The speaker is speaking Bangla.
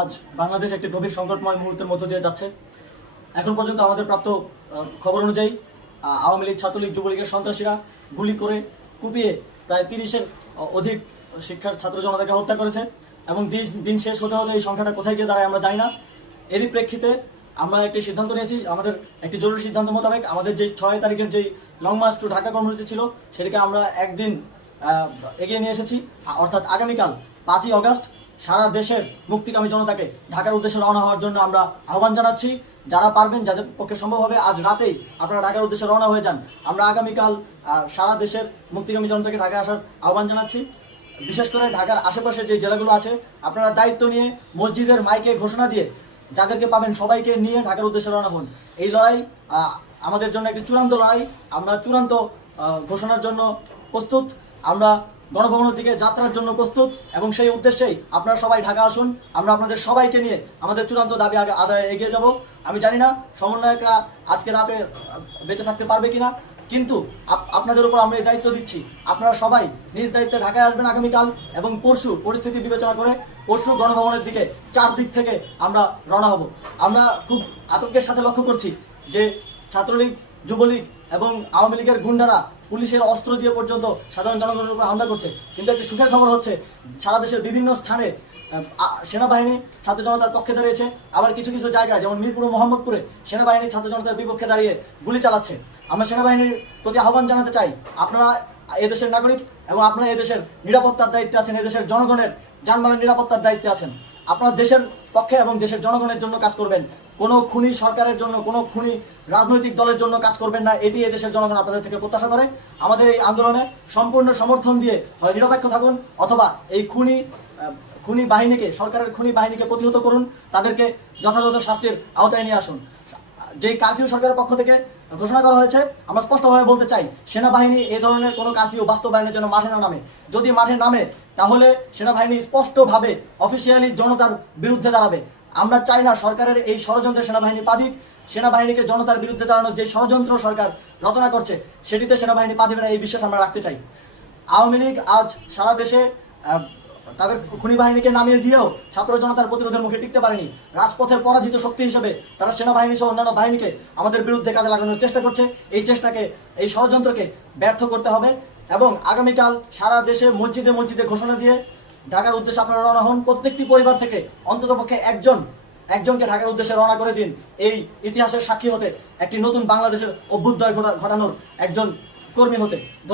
আজ বাংলাদেশ একটি গভীর সংকটময় মুহূর্তের মধ্য দিয়ে যাচ্ছে। এখন পর্যন্ত আমাদের প্রাপ্ত খবর অনুযায়ী আওয়ামী লীগ, ছাত্রলীগ, যুবলীগের সন্ত্রাসীরা গুলি করে কুপিয়ে প্রায় 30-এর অধিক শিক্ষার ছাত্র জনতাকে হত্যা করেছে এবং দিন শেষ হতে হতে এই সংখ্যাটা কোথায় গিয়ে দাঁড়ায় আমরা জানি না। এরই প্রেক্ষিতে আমরা একটি সিদ্ধান্ত নিয়েছি, আমাদের একটি জরুরি সিদ্ধান্ত মোতাবেক আমাদের যে 6 তারিখের যেই লং মার্চ টু ঢাকা কর্মসূচি ছিল সেটাকে আমরা একদিন এগিয়ে নিয়ে এসেছি। অর্থাৎ আগামীকাল 5ই অগস্ট সারা দেশের মুক্তিকামী জনতাকে ঢাকার উদ্দেশ্যে রওনা হওয়ার জন্য আমরা আহ্বান জানাচ্ছি। যারা পারবেন, যাদের পক্ষে সম্ভব হবে, আজ রাতেই আপনারা ঢাকার উদ্দেশ্যে রওনা হয়ে যান। আমরা আগামীকাল সারা দেশের মুক্তিকামী জনতাকে ঢাকায় আসার আহ্বান জানাচ্ছি। বিশেষ করে ঢাকার আশেপাশে যে জেলাগুলো আছে, আপনারা দায়িত্ব নিয়ে মসজিদের মাইকে ঘোষণা দিয়ে যাদেরকে পাবেন সবাইকে নিয়ে ঢাকার উদ্দেশ্যে রওনা হন। এই লড়াই আমাদের জন্য একটি চূড়ান্ত লড়াই। আমরা চূড়ান্ত ঘোষণার জন্য প্রস্তুত, আমরা গণভবনের দিকে যাত্রার জন্য প্রস্তুত এবং সেই উদ্দেশ্যেই আপনারা সবাই ঢাকা আসুন। আমরা আপনাদের সবাইকে নিয়ে আমাদের চূড়ান্ত দাবি আদায়ে এগিয়ে যাব। আমি জানি না সমন্বয়করা আজকে রাতে বেঁচে থাকতে পারবে কিনা, কিন্তু আপনাদের উপর আমরা এই দায়িত্ব দিচ্ছি। আপনারা সবাই নিজ দায়িত্বে ঢাকায় আসবেন আগামীকাল এবং পরশু পরিস্থিতি বিবেচনা করে পরশু গণভবনের দিকে 4 দিক থেকে আমরা রওনা হব। আমরা খুব আতঙ্কের সাথে লক্ষ্য করছি যে ছাত্রলীগ, যুবলীগ এবং আওয়ামী লীগের গুন্ডারা পুলিশের অস্ত্র দিয়ে পর্যন্ত সাধারণ জনগণের উপর হামলা করছে। কিন্তু একটি সুখের খবর হচ্ছে, সারা দেশের বিভিন্ন স্থানে সেনাবাহিনী ছাত্র জনতার পক্ষে দাঁড়িয়েছে। আবার কিছু কিছু জায়গায় যেমন মিরপুর ও মোহাম্মদপুরে সেনাবাহিনী ছাত্র জনতার বিপক্ষে দাঁড়িয়ে গুলি চালাচ্ছে। আমরা সেনাবাহিনীর প্রতি আহ্বান জানাতে চাই, আপনারা এদেশের নাগরিক এবং আপনারা এদেশের নিরাপত্তার দায়িত্বে আছেন, এদেশের জনগণের জানমালের নিরাপত্তার দায়িত্বে আছেন। আপনারা দেশের পক্ষে এবং দেশের জনগণের জন্য কাজ করবেন। কোনো খুনি সরকারের জন্য, কোনো খুনি রাজনৈতিক দলের জন্য কাজ করবেন না। এটি এদেশের জনগণ আপনাদের থেকে প্রত্যাশা করে। আমাদের এই আন্দোলনে সম্পূর্ণ সমর্থন দিয়ে হয় নিরপেক্ষ থাকুন, অথবা এই খুনি বাহিনীকে, সরকারের খুনি বাহিনীকে প্রতিহত করুন, তাদেরকে যথাযথ শাস্তির আওতায় নিয়ে আসুন। যেই কারফিউ সরকারের পক্ষ থেকে ঘোষণা করা হয়েছে, আমরা স্পষ্টভাবে বলতে চাই, সেনাবাহিনী এই ধরনের কোনো কারফিউ বাস্তবায়নের জন্য মাঠে না নামে। যদি মাঠে নামে তাহলে সেনাবাহিনী স্পষ্টভাবে অফিসিয়ালি জনতার বিরুদ্ধে দাঁড়াবে। আমরা চাই না সরকারের এই ষড়যন্ত্রে সেনাবাহিনী পা দিক। সেনাবাহিনীকে জনতার বিরুদ্ধে দাঁড়ানোর যে ষড়যন্ত্র সরকার রচনা করছে সেটিতে সেনাবাহিনী পা দেবে না, এই বিশ্বাস আমরা রাখতে চাই। আওয়ামী লীগ আজ সারা দেশে তাদের খুনি বাহিনীকে নামিয়ে দিয়েও ছাত্র জনতার প্রতিরোধের মুখে টিকতে পারেনি। রাজপথের পরাজিত শক্তি হিসেবে তারা সেনাবাহিনী সহ অন্যান্য বাহিনীকে আমাদের বিরুদ্ধে কাজে লাগানোর চেষ্টা করছে। এই চেষ্টাকে, এই ষড়যন্ত্রকে ব্যর্থ করতে হবে এবং আগামীকাল সারা দেশে মসজিদে মসজিদে ঘোষণা দিয়ে ঢাকার উদ্দেশ্যে আপনারা রওনা হন। প্রত্যেকটি পরিবার থেকে অন্ততপক্ষে একজনকে ঢাকার উদ্দেশ্যে রওনা করে দিন, এই ইতিহাসের সাক্ষী হতে, একটি নতুন বাংলাদেশের অভ্যুদয় ঘটানোর একজন কর্মী হতে।